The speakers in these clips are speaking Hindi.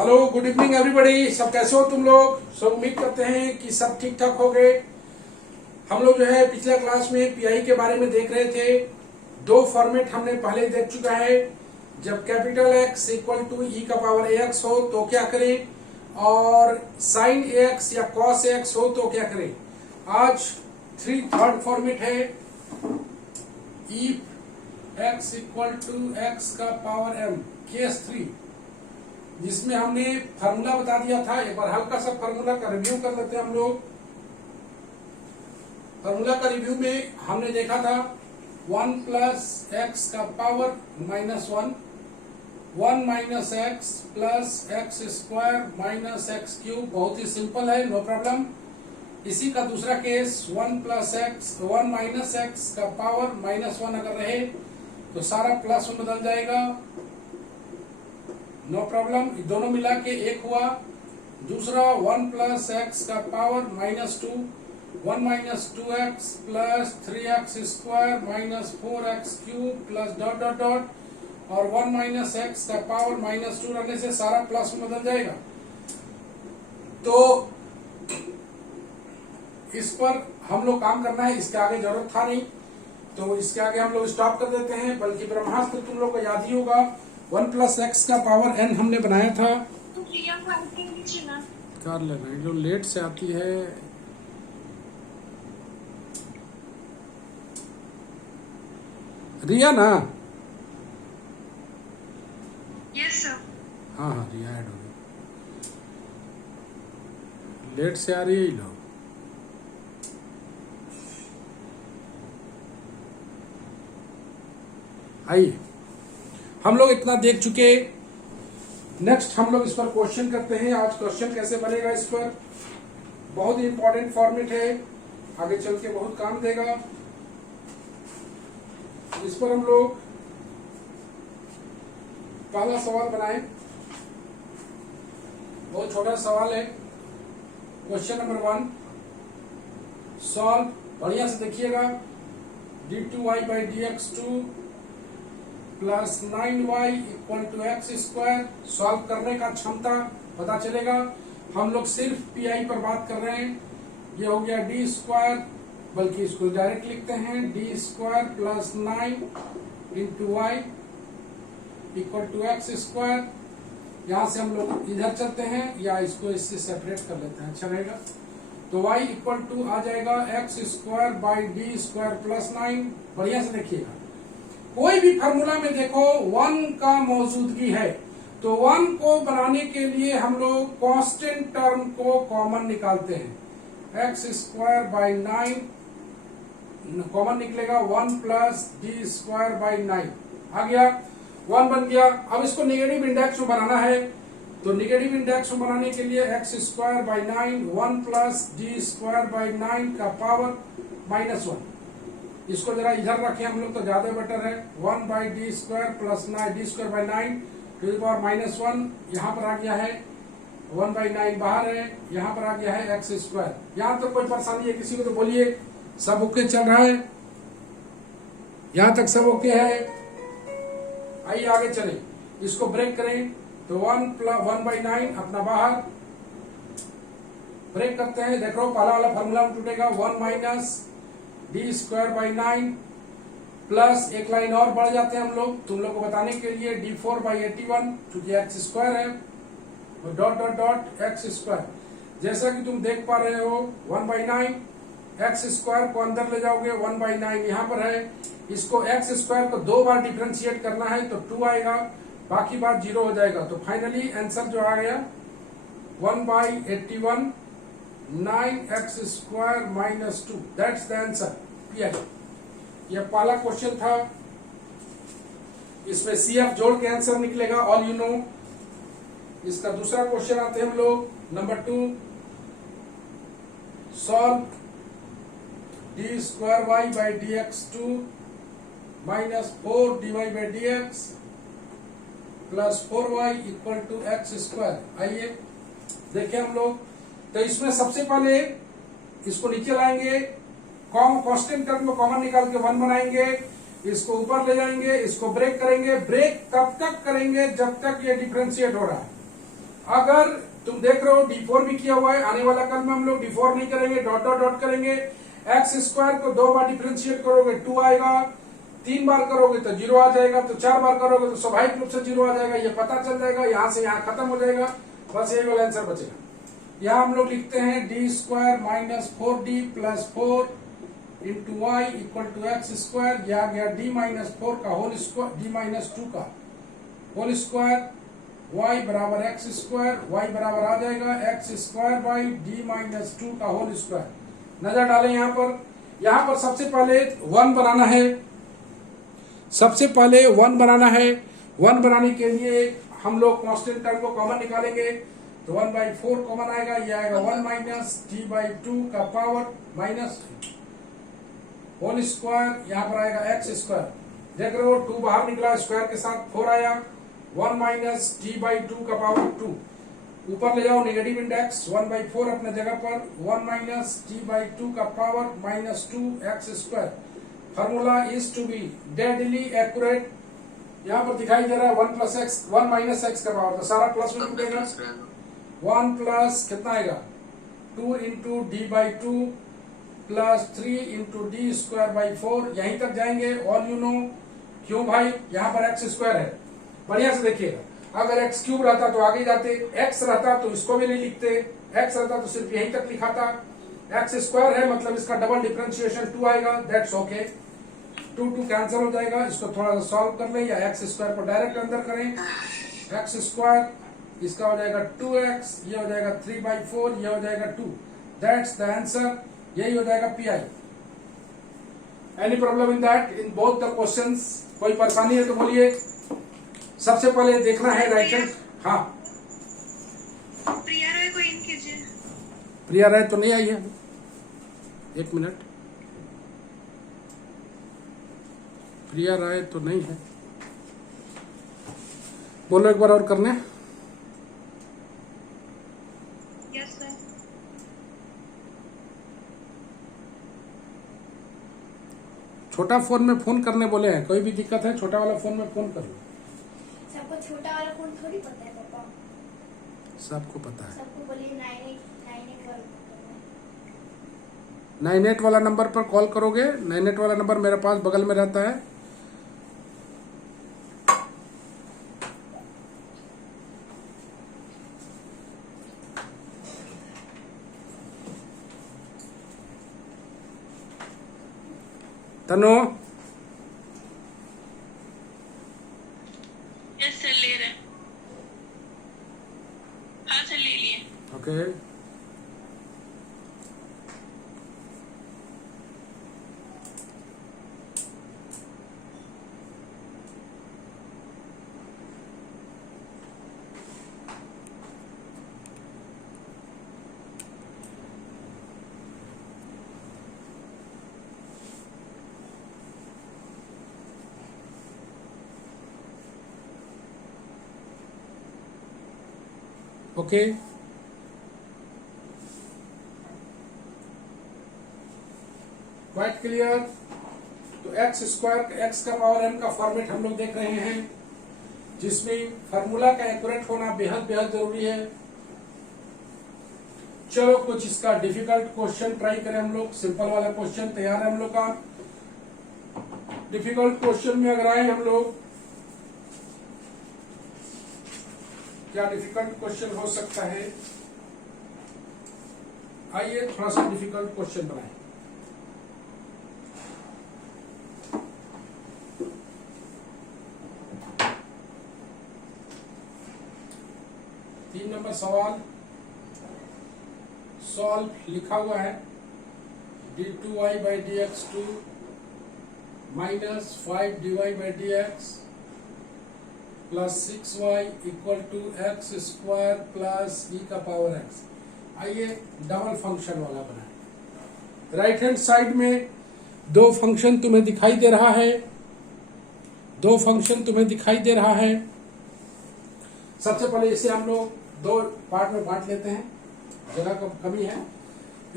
Hello, good evening everybody. सब कैसे हो तुम लोग? सब उम्मीद करते हैं कि सब ठीक ठाक हो गए। हम लोग जो है पिछले क्लास में पीआई के बारे में देख रहे थे। दो फॉर्मेट हमने पहले देख चुका है। जब capital x equal to E का पावर एक्स हो तो क्या करें, और साइन एक्स या कॉस एक्स हो तो क्या करें। आज थर्ड फॉर्मेट है ई एक्स इक्वल टू एक्स का पावर एम, केस 3, जिसमें हमने फार्मूला बता दिया था। एक बार हल्का सा फार्मूला का रिव्यू कर लेते हैं हम लोग। फार्मूला का रिव्यू में हमने देखा था 1 प्लस एक्स का power -1, 1 minus x plus x square minus x cube. बहुत ही सिंपल है, नो प्रॉब्लम। इसी का दूसरा case 1 plus x 1 minus x का पावर -1 अगर रहे तो सारा प्लस में बदल जाएगा, नो प्रॉब्लम। दोनों मिला के एक हुआ। दूसरा 1 प्लस एक्स का power -2, 1 minus 2x plus 3x square minus 4x cube plus dot dot dot, और 1 माइनस एक्स का पावर -2 रखने से सारा प्लस में बदल जाएगा। तो इस पर हम लोग काम करना है, इसके आगे जरूरत था नहीं तो इसके आगे हम लोग स्टॉप कर देते हैं। बल्कि ब्रह्मास्त्र तुम लोग को याद ही होगा, 1 प्लस एक्स का पावर n हमने बनाया था। तो प्रिया कर लेना, जो लेट से आती है। रिया ना? Yes sir. हाँ हाँ, रिया ऐड हो गई। लेट से आ रही है ये लोग। आइए, हम लोग इतना देख चुके। नेक्स्ट हम लोग इस पर क्वेश्चन करते हैं। आज क्वेश्चन कैसे बनेगा, इस पर बहुत ही इंपॉर्टेंट फॉर्मेट है, आगे चल के बहुत काम देगा। इस पर हम लोग पहला सवाल बनाए। बहुत छोटा सवाल है। Question number 1 solve. बढ़िया से देखिएगा। d2y by dx2 plus 9y equal to x square. Solve करने का क्षमता पता चलेगा। हम लोग सिर्फ पीआई पर बात कर रहे हैं। ये हो गया डी स्क्वायर, बल्कि इसको डायरेक्ट लिखते हैं d square plus 9 into Y equal to x square. यहां से हम लोग इधर चलते हैं या इसको इससे सेपरेट कर लेते हैं, अच्छा रहेगा। तो y इक्वल टू आ जाएगा x square by D square plus 9। बढ़िया से देखिएगा, कोई भी फार्मूला में देखो 1 का मौजूदगी है तो 1 को बनाने के लिए हम लोग कांस्टेंट टर्म को कॉमन निकालते हैं। एक्स स्क्वायर बाई 9 कॉमन निकलेगा, 1 प्लस डी स्क्वायर बाई 9 आ गया, 1 बन गया। अब इसको नेगेटिव इंडेक्स में बनाना है तो नेगेटिव इंडेक्स में बनाने के लिए x square by 9 1 plus D square by 9 का पावर -1। इसको जरा इधर रखें हम लोग तो ज्यादा बेटर है। 1 by D square plus 9 d square by 9 to the power -1 यहाँ पर आ गया है। 1 बाई 9 बाहर है, यहाँ पर आ गया है एक्स स्क्वायर। यहाँ तक कोई परेशानी है किसी को तो बोलिए। सब ओके चल रहा है? यहाँ तक सब ओके है? आइए आगे चले, इसको ब्रेक करें तो 1 बाई 9 अपना बाहर ब्रेक करते हैं। देख लो पहला वाला फॉर्मूला में टूटेगा, 1 minus D square by 9 plus एक लाइन और बढ़ जाते हैं हम लोग तुम लोग को बताने के लिए, d4 बाई 81 क्योंकि एक्स स्क्वायर है, और dot dot dot x square. जैसा कि तुम देख पा रहे हो 1 बाई 9 एक्स स्क्वायर को अंदर ले जाओगे, 1 बाई 9 यहाँ पर है। इसको एक्स स्क्वायर को 2 बार डिफ्रेंशिएट करना है तो 2 आएगा, बाकी बात 0 हो जाएगा। तो फाइनली आंसर जो आ गया 1 by 81 9x square minus 2, that's the answer pi. यह पहला क्वेश्चन था। इसमें CF जोड़ के आंसर निकलेगा, ऑल यू नो। इसका दूसरा क्वेश्चन आते हैं हम लोग, number 2 solve d square y by D x 2 minus 4 dy by D x plus 4y equal to x square. आइए देखें हम लोग। तो इसमें सबसे पहले इसको नीचे लाएंगे, कांस्टेंट टर्म को कॉमन निकाल के 1 बनाएंगे, इसको ऊपर ले जाएंगे, इसको ब्रेक करेंगे। ब्रेक तब तक करेंगे जब तक ये डिफरेंशिएट हो रहा है। अगर तुम देख रहे हो d4 भी किया हुआ है, आने वाला कल में हम लोग d4 नहीं करेंगे, डॉट डॉट डॉट करेंगे। एक्स स्क्वायर को 2 बार डिफरेंशिएट करोगे 2 आएगा, 3 बार करोगे तो 0 आ जाएगा, तो 4 बार करोगे तो स्वाभाविक रूप से 0 आ जाएगा, ये पता चल जाएगा। यहां से यहां खत्म हो जाएगा, बस यही वाला आंसर बचेगा। यहां हम लोग लिखते हैं d square minus 4d plus 4 into Y equal to x square. यह आ गया d माइनस 4 का होल स्क्वायर, d माइनस 2 का होल स्क्वायर, y बराबर एक्स स्क्वायर, y बराबर आ जाएगा x square by D minus 2 का होल स्क्वायर। नजर डालें यहाँ पर सबसे पहले 1 बनाना है, सबसे पहले 1 बनाना है। 1 बनाने के लिए हम लोग कांस्टेंट टर्म को कॉमन निकालेंगे, तो 1/4 कॉमन आएगा, ये आएगा 1 माइनस d/2 का पावर माइनस होल स्क्वायर, यहाँ पर आएगा एक्स स्क्वायर। देख रहे हो 2 बाहर निकला, स्क्वायर के साथ 4 आया, 1 माइनस d/2 का पावर 2, ऊपर ले जाओ नेगेटिव इंडेक्स, 1/4 अपने जगह पर, 1 माइनस d/2 का power minus 2 x square. Formula is to be deadly accurate. यहाँ पर दिखाई दे रहा है 1 प्लस एक्स, 1 माइनस एक्स का पावर, तो सारा प्लस में टूटेगा। 1 प्लस कितना आएगा 2 into d/2 plus 3 into D square by 4, यहीं तक जाएंगे। ऑल यू नो, क्यों भाई, यहाँ पर एक्स स्क्वायर है। बढ़िया से देखिएगा, अगर एक्स क्यूब रहता तो आगे जाते, एक्स रहता तो इसको भी नहीं लिखते, एक्स रहता तो सिर्फ यहीं तक लिखा था। एक्स स्क्वायर है मतलब इसका डबल डिफरेंशिएशन 2 आएगा, दैट्स ओके। 2 कैंसिल हो जाएगा, इसको थोड़ा सा सॉल्व कर लें, या एक्स स्क्वायर को डायरेक्ट अंदर करें। एक्स स्क्वायर इसका हो जाएगा 2x, ये हो जाएगा 3/4, ये हो जाएगा 2, दैट्स द आंसर, यही हो जाएगा P I. Any problem in that, in both the questions? कोई परेशानी है तो बोलिए। सबसे पहले देखना है राइट हैंड। हाँ प्रिया राय को इन कीजिए। प्रिया राय तो नहीं आई है, 1 मिनट। प्रिया राय तो नहीं है, बोलो एक बार और करने। Yes sir. छोटा फोन में फोन करने बोले हैं, कोई भी दिक्कत है छोटा वाला फोन में फोन कर लो। सबको छोटा वाला फोन थोड़ी पता है पापा, सबको पता है। सबको बोलिए 9898 वाला। 98 वाला नंबर पर कॉल करोगे, 98 वाला नंबर मेरे पास बगल में रहता है। तनु, यस सर ले रहे हैं। हाँ सर ले लिए। Okay okay quite clear. तो एक्स स्क्वायर, एक्स का पावर m का फॉर्मेट हम लोग देख रहे हैं, जिसमें फार्मूला का एक्यूरेट होना बेहद बेहद जरूरी है। चलो कुछ इसका डिफिकल्ट क्वेश्चन ट्राई करें हम लोग। सिंपल वाला क्वेश्चन तैयार है हम लोग का। डिफिकल्ट क्वेश्चन में अगर आए हम लोग, क्या डिफिकल्ट क्वेश्चन हो सकता है? आइए थोड़ा सा डिफिकल्ट क्वेश्चन बनाएं। तीन नंबर सवाल सॉल्व लिखा हुआ है, d2y/dx2 minus 5dy/dx plus 6y equal to x square plus E का पावर एक्स। आइए डबल फंक्शन वाला बनाएं। राइट हैंड साइड में दो फंक्शन तुम्हें दिखाई दे रहा है, दो फंक्शन तुम्हें दिखाई दे रहा है। सबसे पहले इसे हम लोग दो पार्ट में बांट लेते हैं, जगह का कमी है।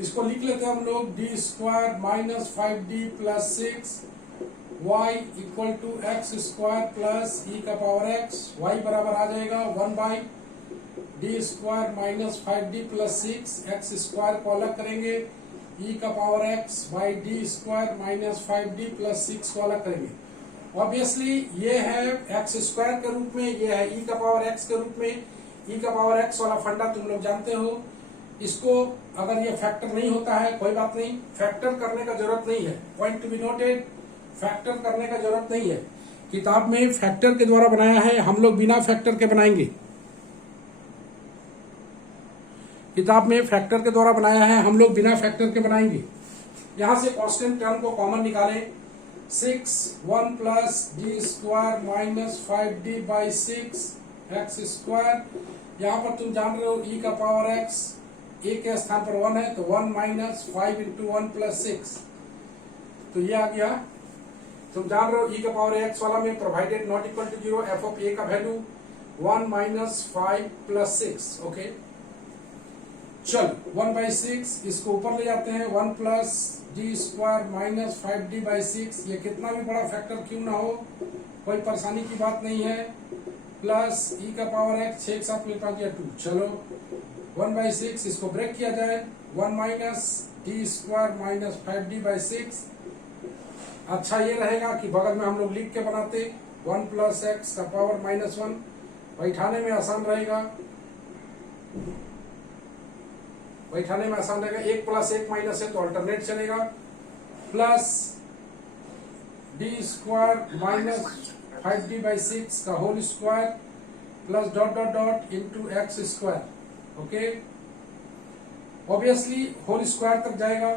इसको लिख लेते हैं हम लोग D square minus 5d plus 6 y equal to x square plus E का पावर x। y बराबर आ जाएगा 1 by D square minus 5d plus 6 X square को अलग करेंगे e का power x by D square minus 5d plus 6 को अलग करेंगे। ऑब्वियसली ये है एक्स स्क्वायर के रूप में, ये है e का पावर x के रूप में। e का पावर x वाला फंडा तुम लोग जानते हो। इसको अगर ये फैक्टर नहीं होता है कोई बात नहीं, फैक्टर करने का जरूरत नहीं है। Point to be noted, factor करने का जरूरत नहीं है। किताब में फैक्टर के द्वारा बनाया है, हम लोग बिना फैक्टर के बनाएंगे। किताब में फैक्टर के द्वारा बनाया है, हम लोग बिना फैक्टर के बनाएंगे। यहां से कांस्टेंट टर्म को कॉमन निकालें। 6 1 plus D square minus 5d by 6 X square. यहाँ पर तुम जान रहे हो e का पावर x, a के स्थान पर 1 है तो 1 माइनस 5 इंटू 1 प्लस 6, तो ये आ गया। तुम जान रहे हो e का पावर x वाला में provided not equal to 0 f of a का वैल्यू 1 माइनस 5 प्लस 6। ओके चलो 1 बाई 6 इसको ऊपर ले जाते हैं। 1 plus D square minus 5d by 6, ये कितना भी बड़ा फैक्टर क्यों ना हो कोई परेशानी की बात नहीं है। प्लस e का पावर x 6 के साथ मिल पा गया 2। चलो 1 बाई 6 इसको ब्रेक किया जाए। 1 minus D square minus 5d by 6। अच्छा ये रहेगा कि बगल में हम लोग लिख के बनाते 1 प्लस एक्स का पावर माइनस 1, बैठाने में आसान रहेगा। 1 प्लस 1 माइनस है तो अल्टरनेट चलेगा। Plus D square minus 5d by 6 का whole square plus dot dot dot into x square. Okay obviously whole square तक जाएगा।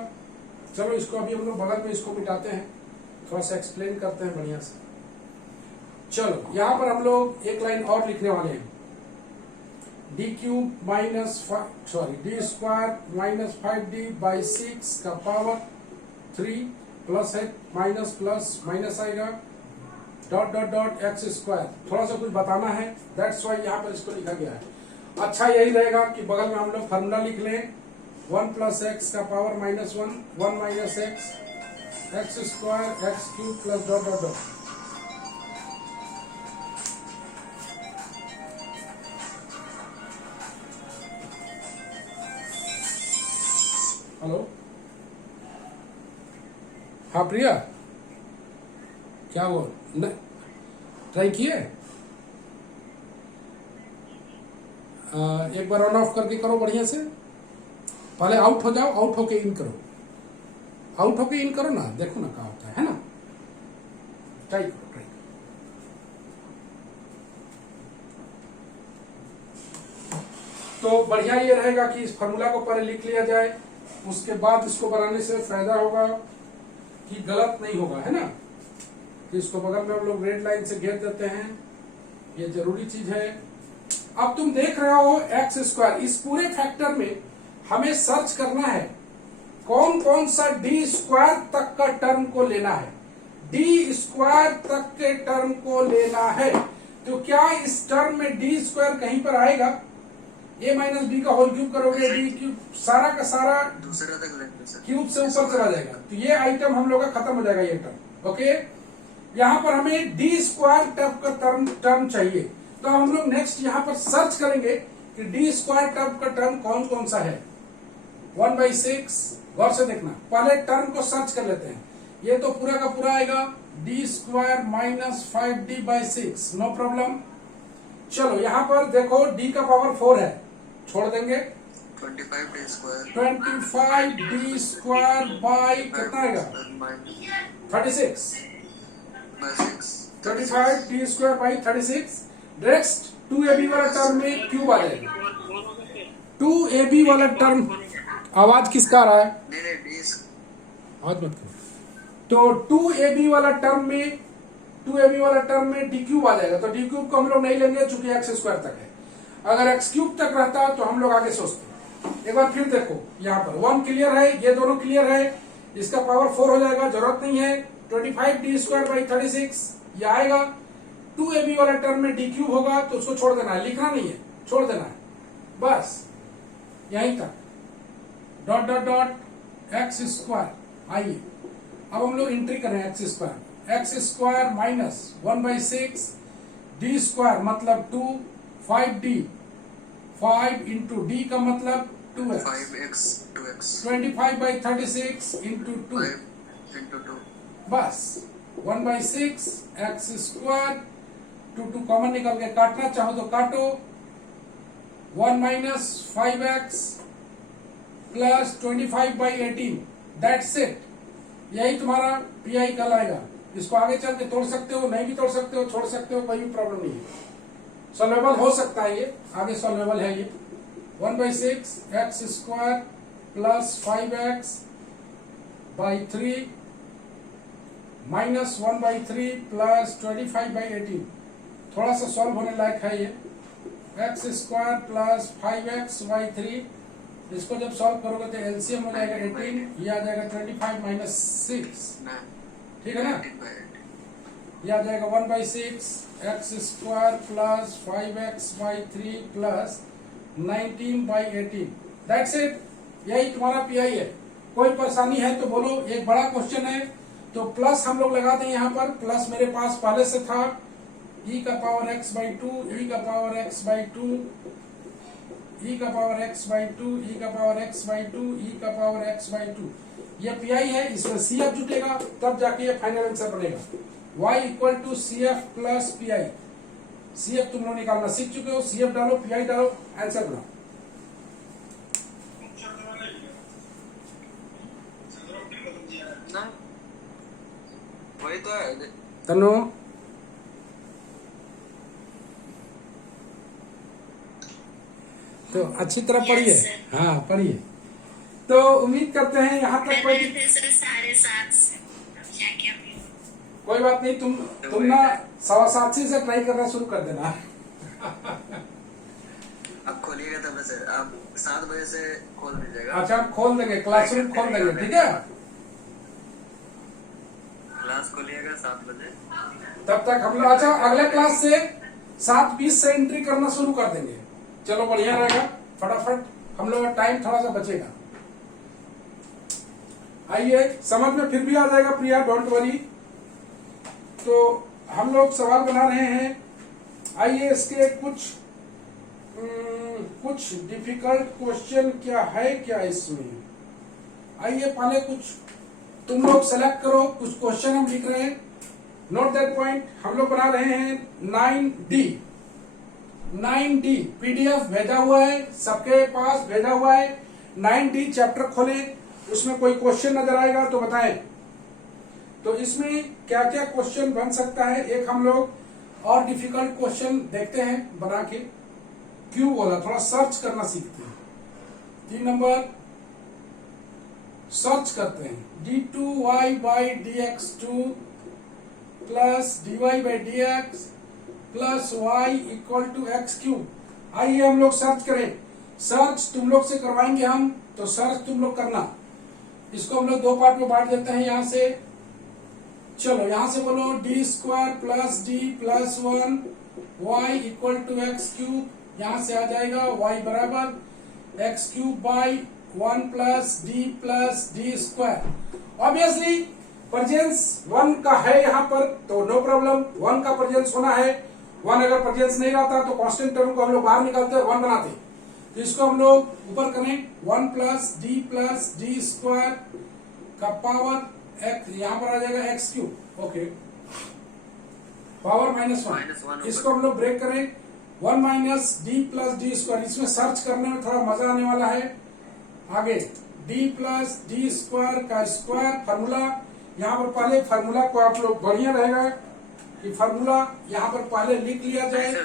चलो इसको अभी हम लोग बगल में इसको मिटाते हैं, थोड़ा सा एक्सप्लेन करते हैं बढ़िया से। चलो यहां पर हम लोग एक लाइन और लिखने वाले हैं। D cube minus D square minus 5d by 6 का पावर 3 प्लस है माइनस प्लस माइनस आएगा dot dot dot x square. थोड़ा सा कुछ बताना है, दैट्स वाई यहाँ पर इसको लिखा गया है। अच्छा यही रहेगा कि बगल में हम लोग फार्मूला लिख लें 1 प्लस एक्स का power minus 1 1 minus x square x cube plus dot dot dot. Hello हाँ प्रिया, क्या वो ट्राई किए? एक बार ऑन ऑफ करके करो बढ़िया से। पहले आउट हो जाओ, आउट होके इन करो, आउट होके इन करो ना, देखो ना क्या होता है ना। ट्राई करो, ट्राई करो। तो बढ़िया ये रहेगा कि इस फार्मूला को पहले लिख लिया जाए, उसके बाद इसको बनाने से फायदा होगा कि गलत नहीं होगा, है ना। कि इसको बगल में हम लोग रेड लाइन से घेर देते हैं, ये जरूरी चीज है। अब तुम देख रहे हो एक्स स्क्वायर, इस पूरे फैक्टर में हमें सर्च करना है कौन कौन सा डी स्क्वायर तक का टर्म को लेना है। डी स्क्वायर तक के टर्म को लेना है तो क्या इस टर्म में डी स्क्वायर कहीं पर आएगा? ए माइनस बी का होल क्यूब करोगे, डी क्यूब सारा का सारा दूसरा तक क्यूब से ऊपर चला जाएगा, तो ये आइटम हम लोग का खत्म हो जाएगा ये टर्म। ओके यहाँ पर हमें डी स्क्वायर टर्म का टर्म चाहिए, तो हम लोग नेक्स्ट यहाँ पर सर्च करेंगे कि डी स्क्वायर टर्म का टर्म कौन कौन सा है। 1 बाई 6 गौर से देखना, पहले टर्म को सर्च कर लेते हैं। ये तो पूरा का पूरा आएगा d square minus 5d by 6, no problem. चलो यहाँ पर देखो d का पावर 4 है, छोड़ देंगे 25d square 25d square by कितना आएगा 36, 35d square by 36। Next 2ab वाला टर्म में क्यूब आ जाएगा। 2ab वाला टर्म, आवाज किसका आ रहा है? आवाज मत करो। तो 2ab वाला टर्म में डी क्यूब आ जाएगा, तो डी क्यूब को हम लोग नहीं लेंगे चूंकि एक्स स्क्वायर तक है। अगर एक्स क्यूब तक रहता तो हम लोग आगे सोचते। एक बार फिर देखो, यहाँ पर 1 क्लियर है, ये दोनों क्लियर है, इसका पावर 4 हो जाएगा, जरूरत नहीं है। 25d स्क्वायर बाई 36 ये आएगा। 2ab वाला टर्म में डी क्यूब होगा तो उसको छोड़ देना है, लिखना नहीं है, छोड़ देना है बस यहीं तक। Dot dot dot x square. आइए अब हम लोग एंट्री करें x square minus 1 by 6 D square मतलब 2 5d 5 इंटू डी का मतलब 2x, 5x 2x 25/36 into 2, 5 into 2 बस 1/6 एक्स स्क्वायर, 2 कॉमन निकल के काटना चाहो तो काटो, 1 minus 5x plus 25/18, that's it. यही तुम्हारा पीआई कहलाएगा। इसको आगे चल के तोड़ सकते हो, नहीं भी तोड़ सकते हो, छोड़ सकते हो, कोई भी प्रॉब्लम नहीं है, सॉल्वेबल हो सकता है, ये आगे सॉल्वेबल है। ये 1/6 x square plus 5x/3 minus 1/3 plus 25/18, थोड़ा सा सॉल्व होने लायक है ये। एक्स स्क्वायर प्लस 5x/3, इसको जब सॉल्व करोगे तो एलसीएम हो जाएगा 18, ये आ जाएगा 25 माइनस 6, ना ठीक है ना, 18/8 ये आ जाएगा 1/6 x square plus 5x/3 plus 19/18, that's it. यही तुम्हारा पीआई है। कोई परेशानी है तो बोलो। एक बड़ा क्वेश्चन है तो प्लस हम लोग लगा दें यहाँ पर, प्लस मेरे पास पहले से था, e का पावर x/2, e का पावर x/2, e का पावर x/2, e का पावर x/2, e का पावर x/2, ये पीआई है। इसमें CF जुटेगा तब जाके ये फाइनल आंसर बनेगा। y equal to CF plus PI। CF तुम लोग निकालना सीख चुके हो, CF डालो, PI डालो, आंसर बनाओ। ना वही तो है। तनु तो अच्छी तरह पढ़िए। Yes, sir. हाँ पढ़िए। तो उम्मीद करते हैं यहाँ तक कोई 7:30 से, अब जाके अभी कोई बात नहीं, तुम ना 7:15 से ट्राई करना शुरू कर देना। अब खोलिएगा तब से, आप 7 बजे से खोल दीजिएगा। अच्छा, हम खोल देंगे, क्लासरूम खोल देंगे, ठीक है। क्लास खोलिएगा 7 बजे। तब तक हम लोग, अच्छा अगले क्लास से 7:20 से एंट्री करना शुरू कर देंगे। चलो बढ़िया रहेगा, फटाफट हम लोग का टाइम थोड़ा सा बचेगा। आइए, समझ में फिर भी आ जाएगा प्रिया, डोंट वरी। तो हम लोग सवाल बना रहे हैं। आइए इसके कुछ डिफिकल्ट क्वेश्चन क्या है क्या इसमें। आइए पहले कुछ तुम लोग सेलेक्ट करो, कुछ क्वेश्चन हम लिख रहे हैं, नोट दैट पॉइंट। हम लोग बना रहे हैं 9D पीडीएफ भेजा हुआ है, सबके पास भेजा हुआ है। 9D चैप्टर खोलें, उसमें कोई क्वेश्चन नजर आएगा तो बताएं। तो इसमें क्या क्या क्वेश्चन बन सकता है, एक हम लोग और डिफिकल्ट क्वेश्चन देखते हैं बना के। क्यों बोला, थोड़ा सर्च करना सीखते हैं। 3 नंबर सर्च करते हैं, d2y/dx2 plus dy/dx plus y equal to x3। आइए हम लोग सर्च करें। सर्च तुम लोग से करवाएंगे हम, तो सर्च तुम लोग करना। इसको हम लोग 2 पार्ट में बांट देते हैं यहाँ से। चलो यहाँ से बोलो d² plus d plus 1 y equal to x3। यहाँ से आ जाएगा y बराबर x3/1 plus d obviously presence 1 का है यहाँ पर, तो नो प्रॉब्लम, 1 का प्रेजेंस होना है। 1 अगर प्रेजेंस नहीं रहता तो कांस्टेंट टर्म को हम लोग बाहर निकालते हैं, 1 बनाते। तो इसको हम लोग ऊपर करें, 1 प्लस डी स्क्वायर का पावर x, यहाँ पर आ जाएगा x3, ओके, पावर -1। इसको हम लोग ब्रेक करें, 1 minus D plus D square. इसमें सर्च करने में थोड़ा मजा आने वाला है। आगे d प्लस डी स्क्वायर का स्क्वायर, फार्मूला यहाँ पर पहले फार्मूला को आप लोग, बढ़िया रहेगा कि फार्मूला यहाँ पर पहले लिख लिया जाए,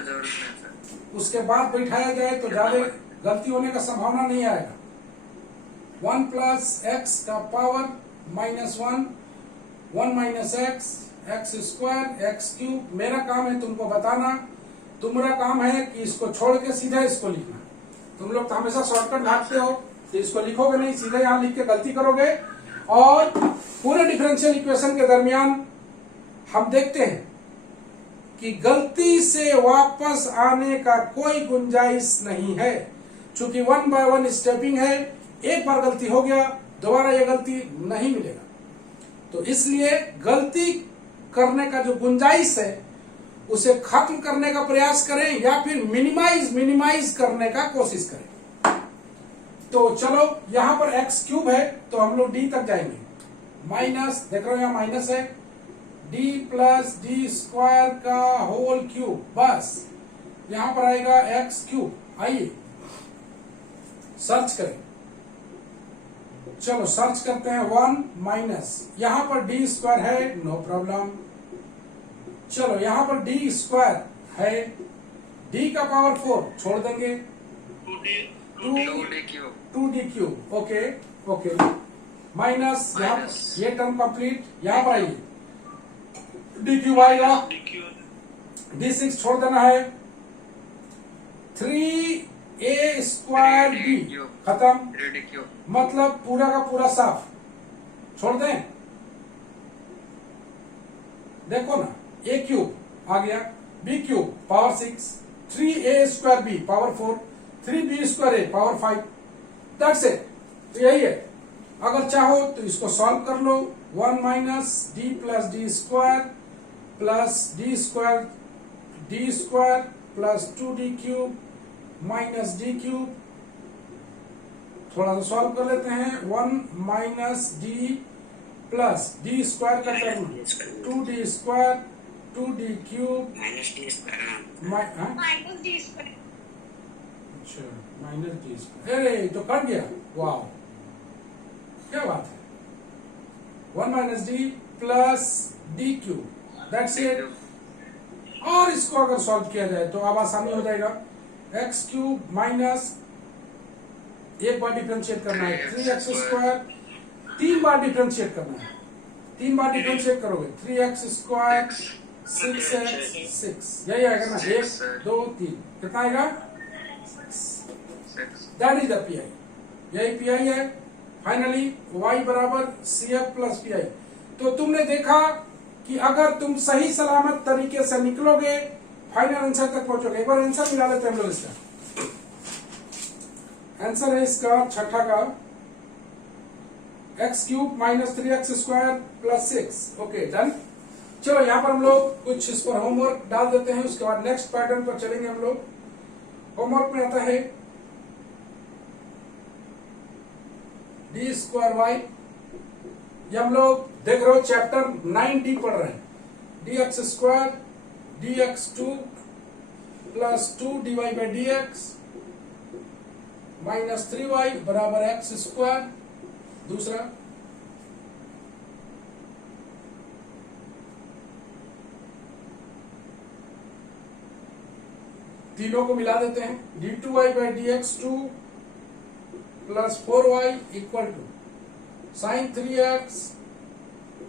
उसके बाद बैठाया जाए तो ज्यादा गलती होने का संभावना नहीं आएगा। 1 प्लस x का power -1, 1 minus x square x3। मेरा काम है तुमको बताना, तुम्हारा काम है कि इसको छोड़ के सीधा इसको लिखना। तुम लोग तो हमेशा शॉर्टकट भागते हो, तो इसको लिखोगे नहीं, सीधे यहाँ लिख के गलती करोगे। और पूरे डिफरेंशियल इक्वेशन के दरमियान हम देखते हैं कि गलती से वापस आने का कोई गुंजाइश नहीं है, क्योंकि 1 बाय 1 स्टेपिंग है। एक बार गलती हो गया, दोबारा ये गलती नहीं मिलेगा। तो इसलिए गलती करने का जो गुंजाइश है उसे खत्म करने का प्रयास करें या फिर मिनिमाइज करने का कोशिश करें। तो चलो यहां पर एक्स क्यूब है तो हम लोग डी तक जाएंगे, माइनस, देख रहे हो यहां माइनस है, डी प्लस डी स्क्वायर का होल क्यूब, बस यहां पर आएगा एक्स क्यूब। आइए सर्च करें, चलो सर्च करते हैं 1 माइनस, यहां पर डी स्क्वायर है, नो प्रॉब्लम। चलो यहां पर डी स्क्वायर है, डी का पावर 4 छोड़ देंगे, 2d cube, okay okay, minus यहाँ ये टर्म कंप्लीट, यहां पर आइए डी क्यूब आएगा, डी 6 छोड़ देना है, 3a स्क्वायर डी खत्म, मतलब पूरा का पूरा साफ छोड़ दें। देखो ना, ए क्यूब आ गया, B cube power 6, 3a square B power 4, 3b square A power 5, that's it. तो यही है, अगर चाहो तो इसको सॉल्व कर लो, 1 minus D plus D square plus D square plus 2d cube minus D cube, थोड़ा सा सॉल्व कर लेते हैं, 1 minus D plus D square का term 2d square 2d cube minus D square, minus D square. अच्छा माइनस डी स्क्वायर, अरे तो कट गया, वाह क्या बात है, 1 minus D plus D cube, that's it. और इसको अगर सॉल्व किया जाए तो अब आसानी हो जाएगा, एक्स क्यूब माइनस एक बार डिफरेंशिएट करना है 3x स्क्वायर, 3 बार डिफरेंशिएट करना है, 3 बार डिफरेंशिएट करोगे 3x स्क्वायर 6x 6, यही आएगा ना, 1 2 3, कितना आएगा, that is the P I, यही पी आई है। फाइनली y बराबर CF प्लस पी आई। तो तुमने देखा कि अगर तुम सही सलामत तरीके से निकलोगे फाइनल आंसर तक पहुंचोगे। एक बार आंसर मिला लेते हैं हम लोग इसका, आंसर है इसका छठा का x cube minus 3x square plus 6, okay done. चलो यहाँ पर हम लोग कुछ इस पर होमवर्क डाल देते हैं, उसके बाद नेक्स्ट पैटर्न पर चलेंगे हम लोग। होमवर्क में आता है डी स्क्वायर वाई, ये हम लोग देख रहे हो चैप्टर 9D पढ़ रहे हैं, D x square D x 2 plus 2 dy by D x minus 3y बराबर एक्स स्क्वायर। दूसरा तीनों को मिला देते हैं, d2y by D x 2 plus 4y equal to sine 3x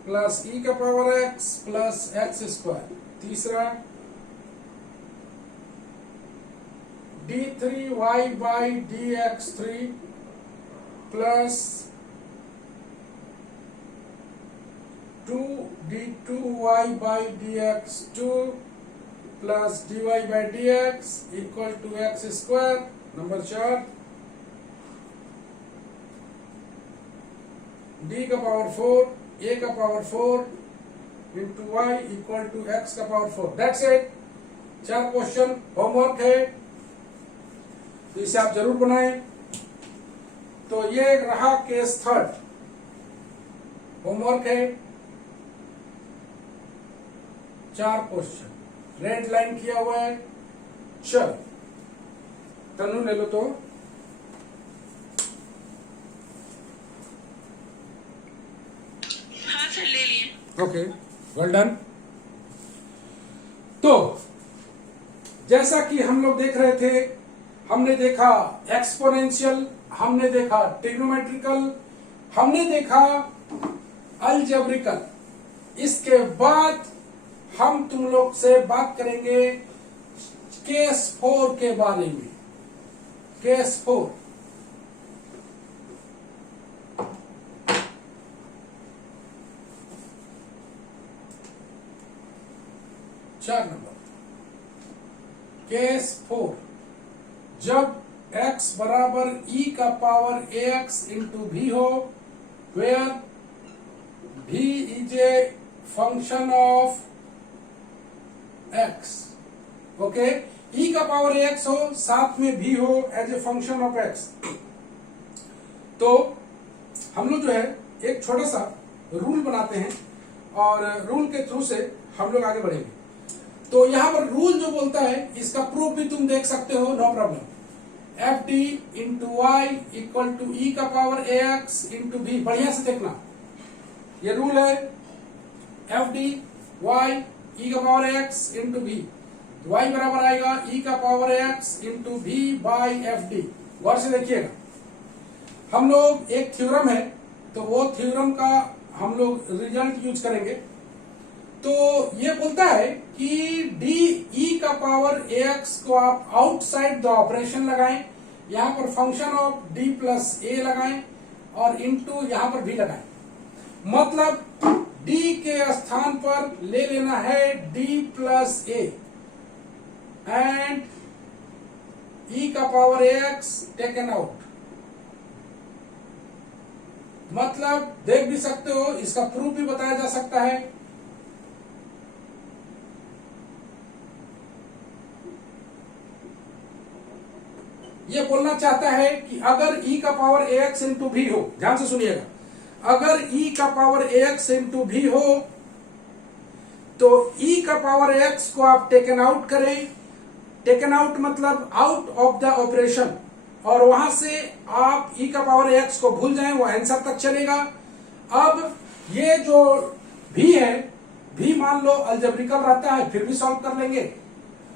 plus e का power x plus x square. तीसरा d3y by D x 3 plus 2d2y by D x 2 plus dy by D x equal to x square. Number 4 d का पावर 4 a का power 4 into y equal to x का power 4, that's it. 4 question homework है, तो इसे आप जरूर बनाएं। तो ये रहा केस थर्ड, होमवर्क है 4 क्वेश्चन, रेड लाइन किया हुआ है। चल तनु ले लो तो, हाँ सर ले लिए। Okay well done. तो जैसा कि हम लोग देख रहे थे, हमने देखा एक्सपोनेंशियल, हमने देखा ट्रिग्नोमेट्रिकल, हमने देखा अलजेब्रिकल। इसके बाद हम तुम लोग से बात करेंगे केस 4 के बारे में। केस 4 4 नंबर, केस 4, जब x बराबर e का पावर ax इंटू v हो, where v is a function of X. Okay, E का पावर एक्स हो, साथ में भी हो as a function of X. तो हम लोग जो है एक छोटा सा रूल बनाते हैं और रूल के थ्रू से हम लोग आगे बढ़ेंगे। तो यहां पर रूल जो बोलता है इसका प्रूफ भी तुम देख सकते हो, no problem. F D into Y equal to E का power A X into B. बढ़िया से देखना, ये रूल है एफ डी वाई ई का power X into B. Y बराबर आएगा ई का power X into B by F D. गौर से देखिएगा, हम लोग एक थ्योरम है तो वो थ्योरम का हम लोग रिजल्ट यूज करेंगे। तो ये बोलता है कि डी ई का पावर एक्स को आप आउटसाइड द ऑपरेशन लगाएं, यहां पर फंक्शन ऑफ डी प्लस ए लगाएं और इनटू यहां पर भी लगाएं। मतलब डी के स्थान पर ले लेना है डी प्लस ए एंड ई का पावर एक्स टेकन आउट। मतलब देख भी सकते हो, इसका प्रूफ भी बताया जा सकता है। ये बोलना चाहता है कि अगर e का पावर ax इंटू भी हो, ध्यान से सुनिएगा, अगर e का पावर ax इंटू भी हो तो e का पावर x को आप टेकन आउट करें। टेकन आउट मतलब आउट ऑफ द ऑपरेशन, और वहां से आप e का पावर x को भूल जाएं, वो आंसर तक चलेगा। अब ये जो भी है, भी मान लो अलजेब्रिकल रहता है फिर भी सॉल्व कर लेंगे,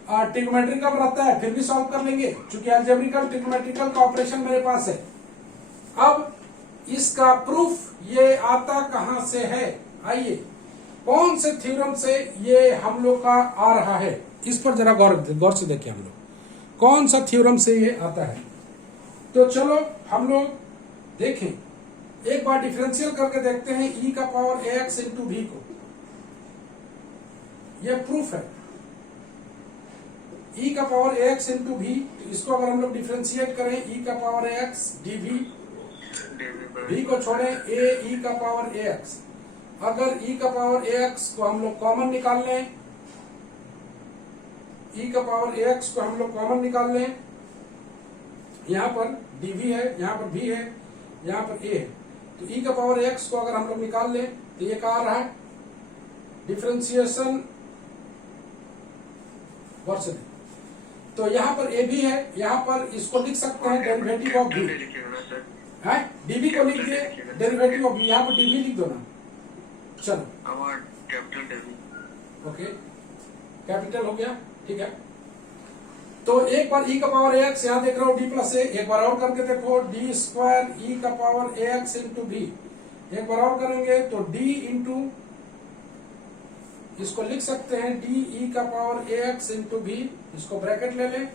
ट्रिग्नोमेट्रिकल रहता है फिर भी सॉल्व कर लेंगे, क्योंकि अलजेब्रिकल ट्रिग्नोमेट्रिकल का ऑपरेशन मेरे पास है। अब इसका प्रूफ ये आता कहां से है, आइए कौन से थ्योरम से ये हम लोग का आ रहा है, इस पर जरा गौर से देखिए हम लोग कौन सा थ्योरम से ये आता है। तो चलो हम लोग देखें, एक बार डिफरेंशियल करके देखते हैं e का पावर ax इंटू भी को। यह प्रूफ है e का पावर ax इंटू भी। इसको अगर हम लोग डिफरेंशिएट करें e का पावर ax dv, v को छोड़ें a e का पावर ax। अगर e का पावर ax को हम लोग कॉमन निकाल लें, e का पावर ax को हम लोग कॉमन निकाल लें, यहां पर dv है, यहां पर v है, यहां पर a है, तो e का पावर x को अगर हम लोग निकाल लें तो ये क्या आ रहा है, डिफरेंशिएशन वर्सन। तो यहाँ पर ए भी है, यहाँ पर इसको लिख सकते हैं डेरिवेटिव ऑफ बी है, डीबी को लिख दिए डेरिवेटिव ऑफ बी, यहाँ पर डीबी लिख दो ना। चलो ओके, कैपिटल हो गया, ठीक है। तो एक बार e का पावर एक्स यहाँ देख रहे हो डी प्लस ए, एक बार और करके देखो डी स्क्वायर e का पावर एक्स इंटू बी। एक बार और करेंगे तो डी इंटू, इसको लिख सकते हैं डी ई का पावर एक्स इंटू बी, इसको ब्रैकेट ले लें,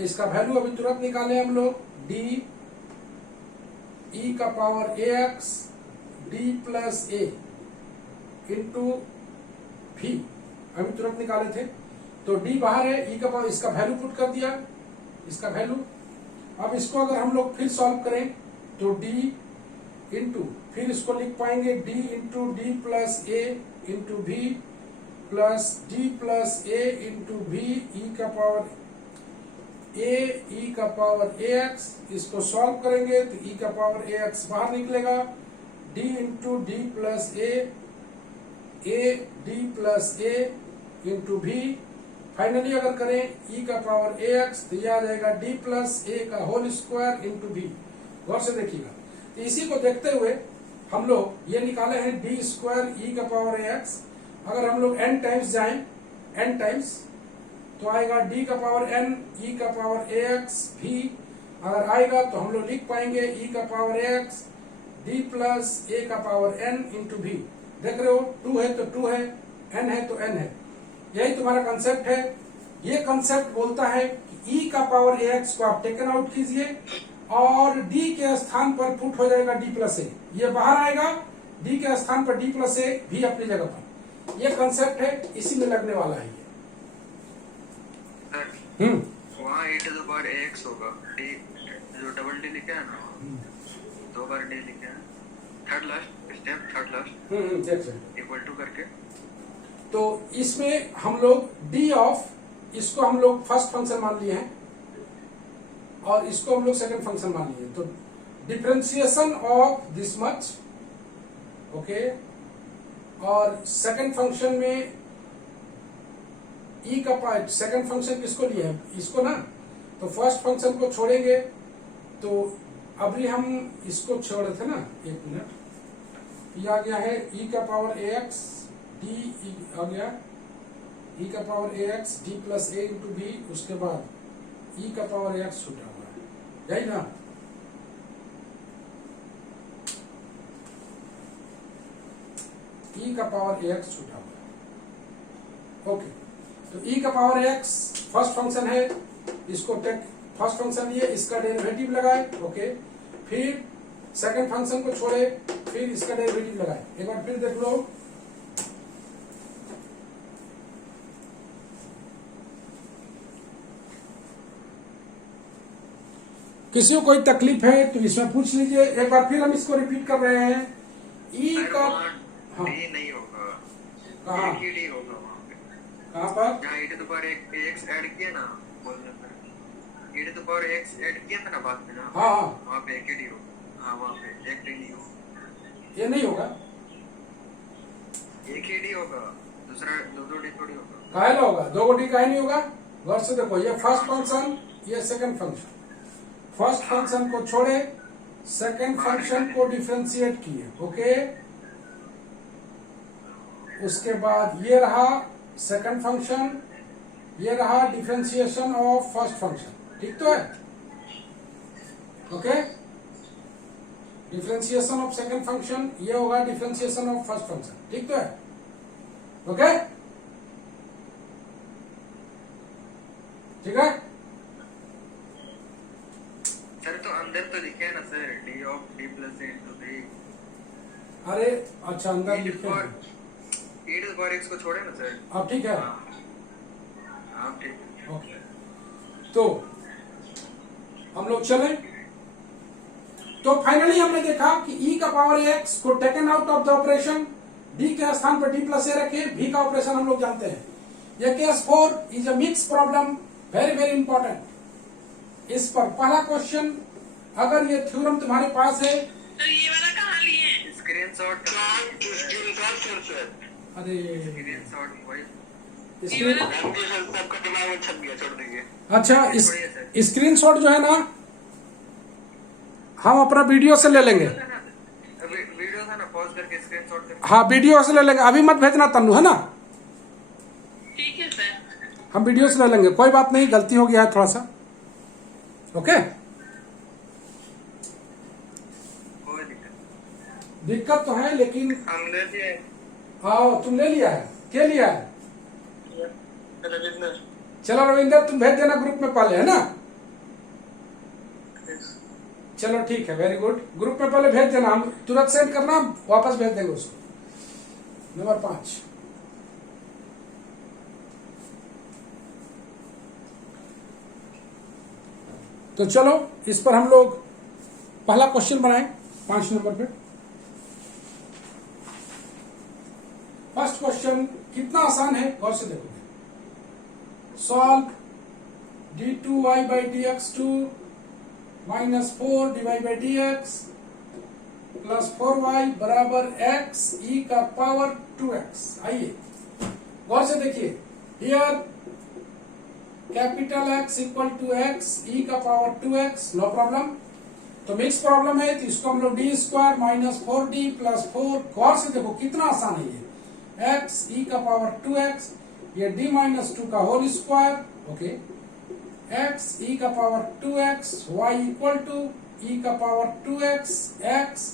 इसका वैल्यू अभी तुरंत निकालें हम लोग, डी ई का power x D plus A into भी, अभी तुरंत निकाले थे। तो डी बाहर है, ई का पावर, इसका वैल्यू पुट कर दिया, इसका वैल्यू। अब इसको अगर हम लोग फिर सॉल्व करें तो डी इंटू, फिर इसको लिख पाएंगे D into D plus A into भी plus D plus A into भी ई का पावर ए ई का पावर ए एक्स। इसको सॉल्व करेंगे तो ई का पावर ए एक्स बाहर निकलेगा, D into D plus A D plus A into भी। फाइनली अगर करें ई का पावर ए एक्स तो यह आ जाएगा डी प्लस ए का होल स्क्वायर इंटू भी। गौर से देखिएगा, तो इसी को देखते हुए हम लोग ये निकाले हैं डी स्क्वायर ई का पावर ए एक्स। अगर हम लोग n टाइम्स जाएं, n टाइम्स, तो आएगा d का पावर n e का पावर ए एक्स भी। अगर आएगा तो हम लोग लिख पाएंगे e का power A x d plus a का पावर n इंटू भी। देख रहे हो, 2 है तो 2 है, n है तो n है, यही तुम्हारा कंसेप्ट है। ये कंसेप्ट बोलता है कि e का पावर ए एक्स को आप टेकन आउट कीजिए और d के स्थान पर पुट हो जाएगा d प्लस ए, ये बाहर आएगा, d के स्थान पर d प्लस ए भी अपनी जगह पर। ये कंसेप्ट है, इसी में लगने वाला है ये। वहाँ e to the power ax होगा, d जो डबल डी लिखा है ना, 2 बार d लिखा है, third last step, third last equal to करके, तो इसमें हम लोग डी ऑफ, इसको हम लोग फर्स्ट फंक्शन मान लिए हैं और इसको हम लोग सेकंड फंक्शन मान लिए। तो differentiation of this much, okay, और सेकंड फंक्शन में ई का पार्ट, सेकंड फंक्शन किसको लिए है, इसको ना, तो फर्स्ट फंक्शन को छोड़ेंगे। तो अभी हम इसको छोड़े थे ना, एक मिनट, ये आ गया है ई का पावर ए एक्स डी, आ गया ई का power A x D plus A into B, उसके बाद ई का पावर ए एक्स छूटा हुआ है, यही ना। ई का पावर ए एक्स छूटा हुआ है, ओके। तो ई का पावर एक्स फर्स्ट फंक्शन है, इसको टेक फर्स्ट फंक्शन लिए, इसका डेरिवेटिव लगाए, ओके। फिर सेकंड फंक्शन को छोड़े, फिर इसका डेरिवेटिव लगाए। एक बार फिर देख लो, किसी को कोई तकलीफ है तो इसमें पूछ लीजिए। एक बार फिर हम इसको रिपीट कर रहे हैं। ई का, हाँ, डी नहीं होगा, कहाँ, एक ही डी होगा वहाँ पे, कहाँ पर, जहाँ e to the power x add किया ना, बोलने पर e to the power x add किया था ना बाद में ना, हाँ हाँ, वहाँ पे एक ही डी होगा। हाँ, वहाँ पे एक डी नहीं होगा, ये नहीं होगा, एक ही डी होगा, दूसरा दो डी थोड़ी होगा। काहे ना होगा, दो डी काहे नहीं होगा। गौर से देखो, ये फर्स्ट फंक्शन, ये सेकंड फंक्शन, फर्स्ट फंक्शन को छोड़े, सेकंड फंक्शन को डिफरेंशिएट किए, ओके। उसके बाद ये रहा सेकंड फंक्शन, ये रहा डिफरेंशिएशन ऑफ फर्स्ट फंक्शन, ठीक तो है, okay. Differentiation of second function, ये होगा डिफरेंशिएशन ऑफ फर्स्ट फंक्शन, ठीक तो है, ओके, ठीक है। सर तो अंदर तो लिखे है ना sir, D of D plus A into B. अरे अच्छा, अंदर लिखे हैं, e to the power x को छोड़े ना सर। अब ठीक है, हाँ ठीक है, ओके। तो हम लोग चले, तो फाइनली हमने देखा कि e का पावर x को taken out of the operation, d के स्थान पर d प्लस ए रखे, v का ऑपरेशन हम लोग जानते हैं। यह case 4 is a mix problem, very very important. इस पर पहला क्वेश्चन, अगर ये थ्योरम तुम्हारे पास है, तो ये वाला कहाँ लिए हैं? स्क्रीनशॉट सर, अरे स्क्रीनशॉट वही स्क्रीन, सबका दिमाग में छप गया, छोड़ दीजिए। अच्छा, इस स्क्रीनशॉट जो है ना, हम अपना वीडियो से ले लेंगे। अभी वीडियो था ना, पॉज करके स्क्रीनशॉट करके। हाँ, वीडियो से ले लेंगे, अभी मत भेजना तन्नू, है ना। ठीक है सर। हम वीडियो से ले लेंगे, कोई बात नहीं, गलती हो गया है थोड़ा सा, ओके। कोई दिक्कत दिक्कत तो है, लेकिन हम ले लिए। हाँ, तुम ले लिया है, क्या लिया है? रविंदर, चलो रविंदर, तुम भेज देना ग्रुप में पहले, है ना। चलो ठीक है, वेरी गुड, ग्रुप में पहले भेज देना, हम तुरंत सेंड करना, वापस भेज देंगे उसको। नंबर 5, तो चलो इस पर हम लोग पहला क्वेश्चन बनाएं 5 नंबर पे। फर्स्ट क्वेश्चन कितना आसान है, गौर से देखोगे। Solve d2y by dx2 minus 4dy by dx plus 4y बराबर x e का पावर 2x। आइए गौर से देखिए, here capital X equal to X E का पावर 2x, नो प्रॉब्लम। तो मिक्स प्रॉब्लम है, तो इसको हम लोग D square minus 4d plus 4, गौर से देखो कितना आसान है ये, x e का पावर 2x, ये d माइनस 2 का whole square, okay, x e का power 2x, y equal to e का power 2x, x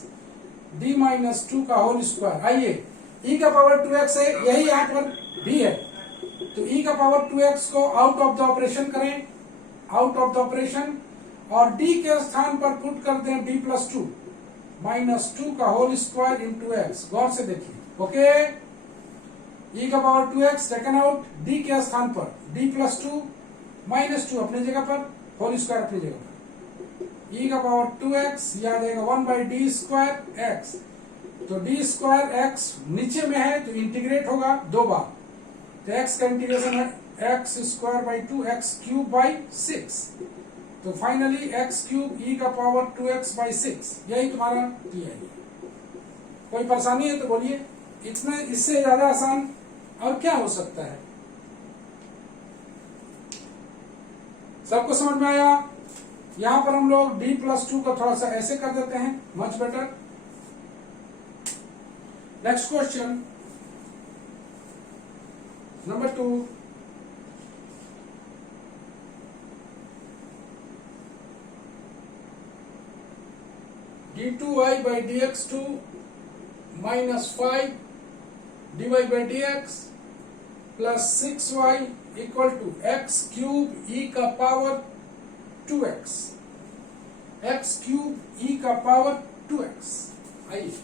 d minus 2 का होल स्क्वायर। आइए, e का पावर 2x है, यही यहाँ पर b है, तो e का पावर 2x को आउट ऑफ द ऑपरेशन करें, आउट ऑफ द ऑपरेशन, और d के स्थान पर पुट कर दें d प्लस 2 माइनस 2 का होल स्क्वायर इंटू एक्स। गौर से देखिए, ओके, e का power 2x taken out, d के स्थान पर d प्लस 2 माइनस 2 अपनी जगह पर, होल स्क्वायर अपनी जगह पर, e का पावर 2x याद आएगा 1 बाई डी स्क्वायर एक्स। तो डी स्क्वायर एक्स नीचे में है तो इंटीग्रेट होगा 2 बार, तो x का इंटीग्रेशन है x square by 2 x cube by 6। तो फाइनली एक्स क्यूब ई का पावर 2x बाई 6, यही तुम्हारा पी आई है। कोई परेशानी है तो बोलिए, इसमें इससे ज्यादा आसान और क्या हो सकता है? सबको समझ में आया? यहां पर हम लोग d+2 का थोड़ा सा ऐसे कर देते हैं, much better. Next question number 2, d2y by dx2 minus 5 dy by dx plus 6y equal to x cube e का power 2x, x cube e का पावर 2x। आइए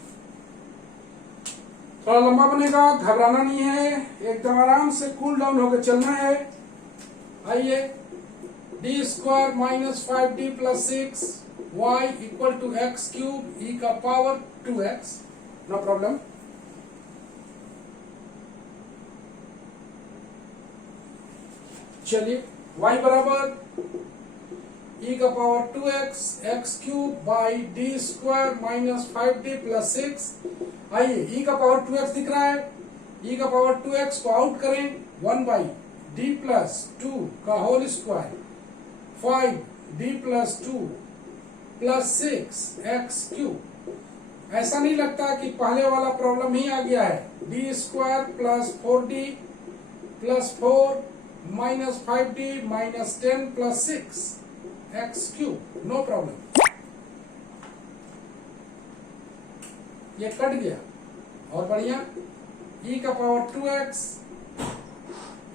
थोड़ा लंबा बनेगा, घबराना नहीं है, एकदम आराम से कूल डाउन होकर चलना है। आइए, D square minus 5d plus 6 y equal to X cube E का पावर 2x, नो प्रॉब्लम। चलिए, y बराबर ई का power 2x X cube by D square minus 5d plus 6। आइए, ई का पावर 2x दिख रहा है, ई का पावर 2x को आउट करें, 1 बाई डी प्लस 2 का whole square 5d plus 2 plus 6 x cube. ऐसा नहीं लगता कि पहले वाला प्रॉब्लम ही आ गया है, D square plus 4d plus 4 minus 5d minus 10 plus 6 x cube, no problem. ये कट गया और बढ़िया, e का पावर 2x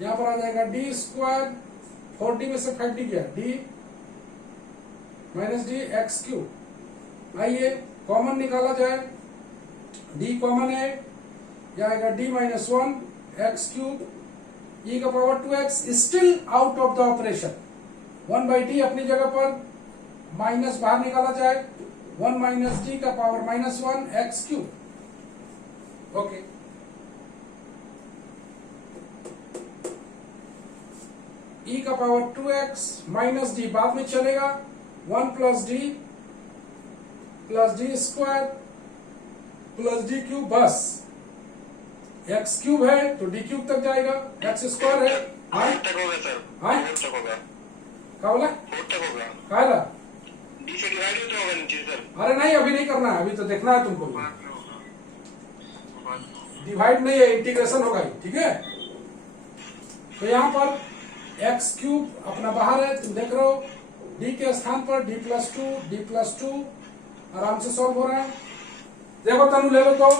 यहां पर आ जाएगा डी स्क्वायर, 4d में से 5d गया, d minus D X cube. आइए कॉमन निकाला जाए, d कॉमन है, यह आएगा d minus 1 X cube, e का power 2x still out of the operation, 1 by D अपनी जगह पर, माइनस बाहर निकाला जाए, 1 माइनस डी का power minus 1 X cube. Okay, E का पावर 2x माइनस डी बाद में चलेगा, 1 plus D square plus D cube, बस एक्स क्यूब है तो डी क्यूब तक जाएगा, एक्स स्क्वायर है। हाँ तक होगा सर, हाँ तक होगा, क्या बोला? 4 तक होगा, क्या था? डी से डिवाइड तो होगा नीचे सर। अरे नहीं, अभी नहीं करना है, अभी तो देखना है तुमको, बाद में होगा, बाद में। डिवाइड नहीं है, इंटीग्रेशन होगा, ठीक है। तो यहाँ पर एक्स क्यूब अपना बाहर है, तुम देख रहे हो, डी के स्थान पर d+2 आराम से सॉल्व हो रहा है। देखो तनु ले लो तो,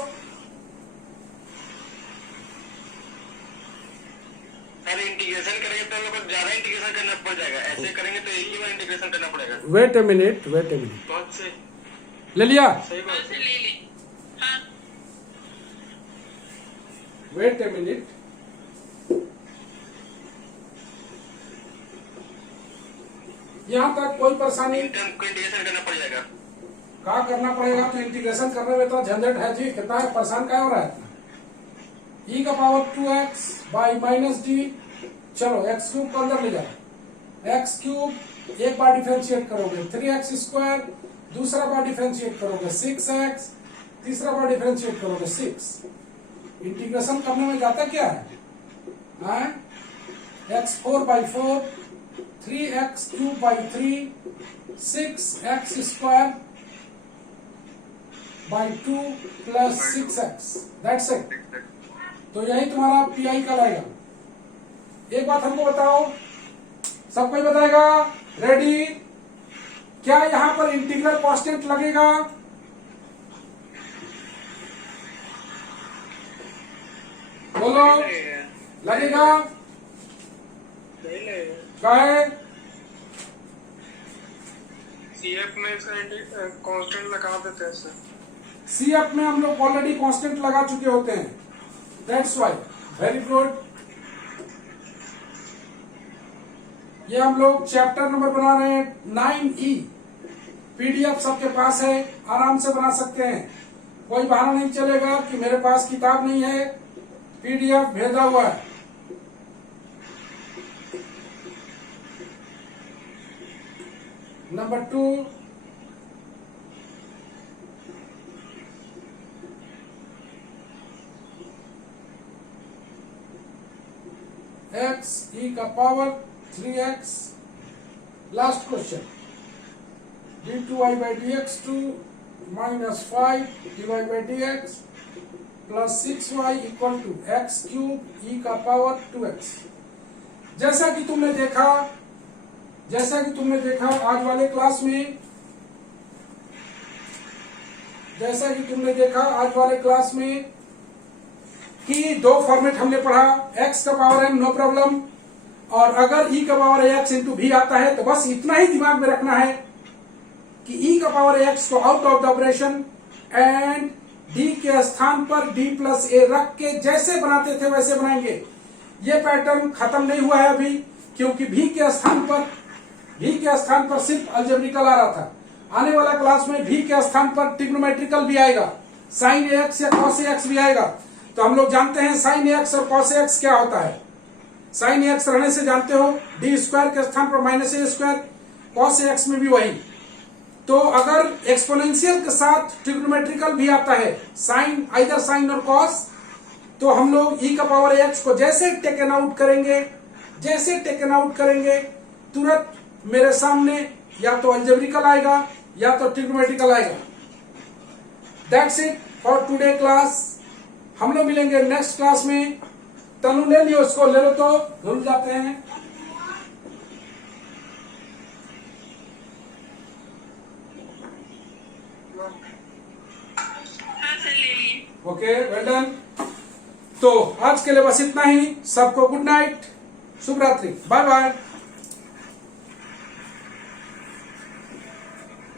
सर इंटीग्रेशन करेंगे तो हम लोग को ज्यादा इंटीग्रेशन करना पड़ जाएगा, ऐसे करेंगे तो एक ही बार इंटीग्रेशन करना पड़ेगा। वेट ए मिनट, बहुत से ले लिया, सही बात ऐसे है। ले ले। हाँ, वेट ए मिनट। यहाँ तक कोई परेशानी? टर्म को इंटीग्रेशन करना पड़ जाएगा। क्या करना पड़ेगा? तो इंटीग्रेशन करने में तो झंझट है जी, कितना है, परेशान क्या हो रहा है? ई का power 2x by minus D, चलो एक्स क्यूब को अंदर ले जाओ, एक्स क्यूब एक बार डिफरेंशिएट करोगे 3x स्क्वायर, दूसरा बार डिफरेंशिएट करोगे 6x, तीसरा बार डिफरेंशिएट करोगे 6। इंटीग्रेशन करने में जाता क्या है? x4 by 4, 3x cube by 3, 6x square by 2 plus 6x, that's it. तो यही तुम्हारा पीआई कहलाएगा। एक बात हमको बताओ, सब कोई बताएगा? रेडी? क्या यहां पर इंटीग्रल कांस्टेंट लगेगा? बोलो, लगेगा? क्या है? सीएफ में कांस्टेंट लगा देते हैं सर। सीएफ में हम लोग ऑलरेडी कांस्टेंट लगा चुके होते हैं, दैट्स वाई। Very good. ये हम लोग चैप्टर नंबर बना रहे हैं 9E। पीडीएफ सबके पास है, आराम से बना सकते हैं, कोई बहाना नहीं चलेगा कि मेरे पास किताब नहीं है, पीडीएफ भेजा हुआ है। नंबर 2 x e का power 3x. Last question d2y by dx2 minus 5 dy by dx plus 6y equal to x cube e का पावर 2x. जैसा कि तुमने देखा आज वाले क्लास में कि दो फॉर्मेट हमने पढ़ा, x का पावर m नो प्रॉब्लम, और अगर e का पावर x इंटू भी आता है तो बस इतना ही दिमाग में रखना है कि e का पावर x को out of the operation and d के स्थान पर d प्लस a रख के जैसे बनाते थे वैसे बनाएंगे. ये पैटर्न खत्म नहीं हुआ है अभी, क्योंकि v के स्थान पर सिर्फ अलजेब्रिकल आ रहा था. आने वाला क्लास में v के स्थान पर ट्रिग्नोमेट्रिकल भी आएगा, साइन x या कॉस x भी आएगा. तो हम लोग जानते हैं साइन x और कॉस x क्या होता है. साइन x रहने से जानते हो d स्क्वायर के स्थान पर minus a square, cos x में भी वही. तो अगर एक्सपोनेंशियल के साथ ट्रिग्नोमेट्रिकल भी आता है, साइन, आइदर साइन और कॉस, तो हम लोग e का पावर x को जैसे टेकन आउट करेंगे तुरंत मेरे सामने या तो अलजेब्रिकल आएगा या तो ट्रिग्नोमेट्रिकल आएगा. That's it for today class. हम लोग मिलेंगे नेक्स्ट क्लास में. तनु ले लियो, उसको ले लो तो भूल जाते हैं. हाँ सर, ले लिए. Okay, well done. तो आज के लिए बस इतना ही. सबको गुड नाइट, शुभ रात्रि, बाय बाय.